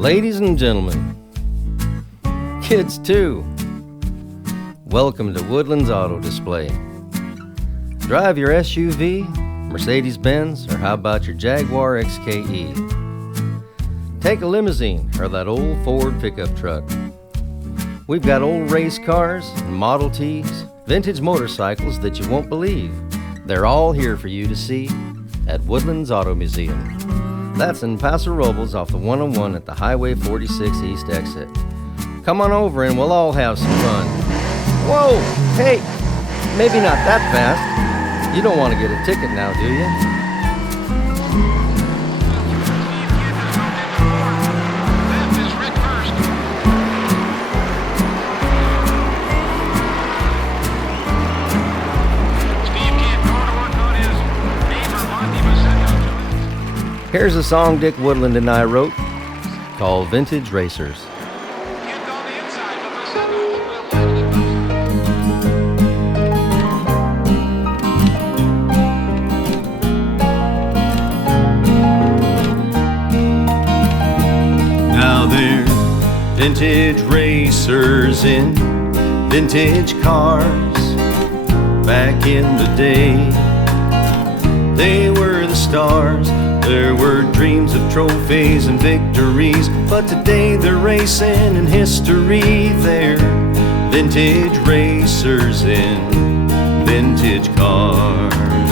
Ladies and gentlemen, kids too, welcome to Woodland's Auto Display. Drive your SUV, Mercedes-Benz, or how about your Jaguar XKE? Take a limousine or that old Ford pickup truck. We've got old race cars and Model Ts, vintage motorcycles that you won't believe. They're all here for you to see at Woodland's Auto Museum. That's in Paso Robles off the 101 at the Highway 46 East exit. Come on over and we'll all have some fun. Whoa! Hey! Maybe not that fast. You don't want to get a ticket now, do you? Here's a song Dick Woodland and I wrote called Vintage Racers. Now they're vintage racers in vintage cars. Back in the day, they were the stars. There were dreams of trophies and victories, but today they're racing in history. They're vintage racers in vintage cars.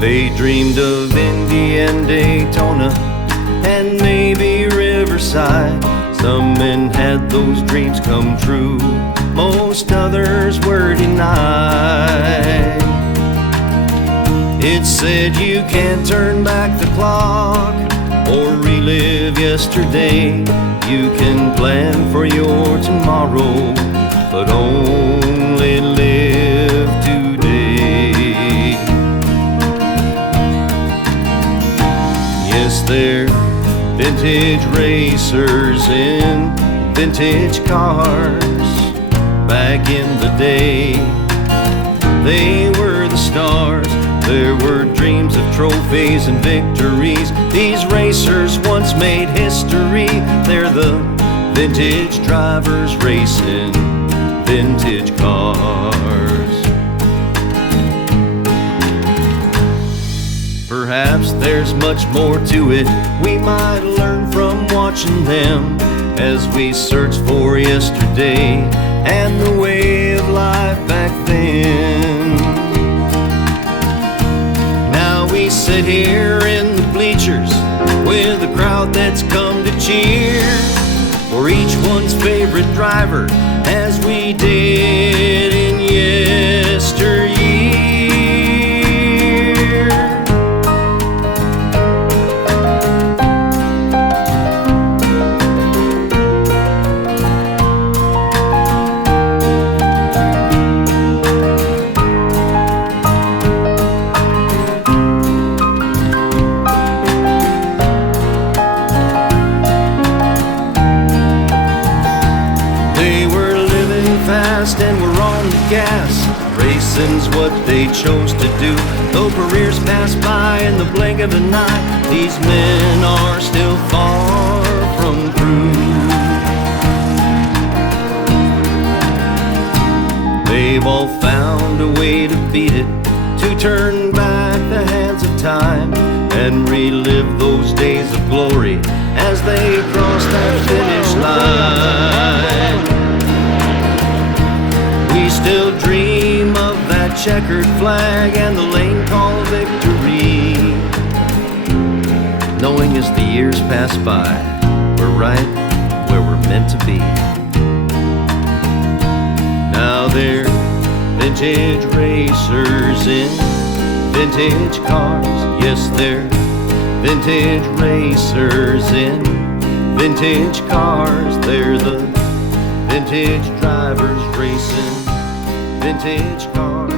They dreamed of Indy and Daytona and maybe Riverside. Some men had those dreams come true, most others were denied. It said you can't turn back the clock or relive yesterday. You can plan for your tomorrow, but only live today. Yes, they're vintage racers in vintage cars. Back in the day, they were the stars. There were dreams of trophies and victories. These racers once made history. They're the vintage drivers racing vintage cars. Perhaps there's much more to it we might learn from watching them as we search for yesterday and the way of life back then. We sit here in the bleachers with a crowd that's come to cheer for each one's favorite driver as we did in yesteryear. And we're on the gas. Racing's what they chose to do. Though careers pass by in the blink of an eye, these men are still far from through. They've all found a way to beat it, to turn back the hands of time and relive those days of glory as they cross that finish line. We still dream of that checkered flag and the lane called victory, knowing as the years pass by, we're right where we're meant to be. Now they're vintage racers in vintage cars. Yes, they're vintage racers in vintage cars. They're the vintage drivers racing vintage cars.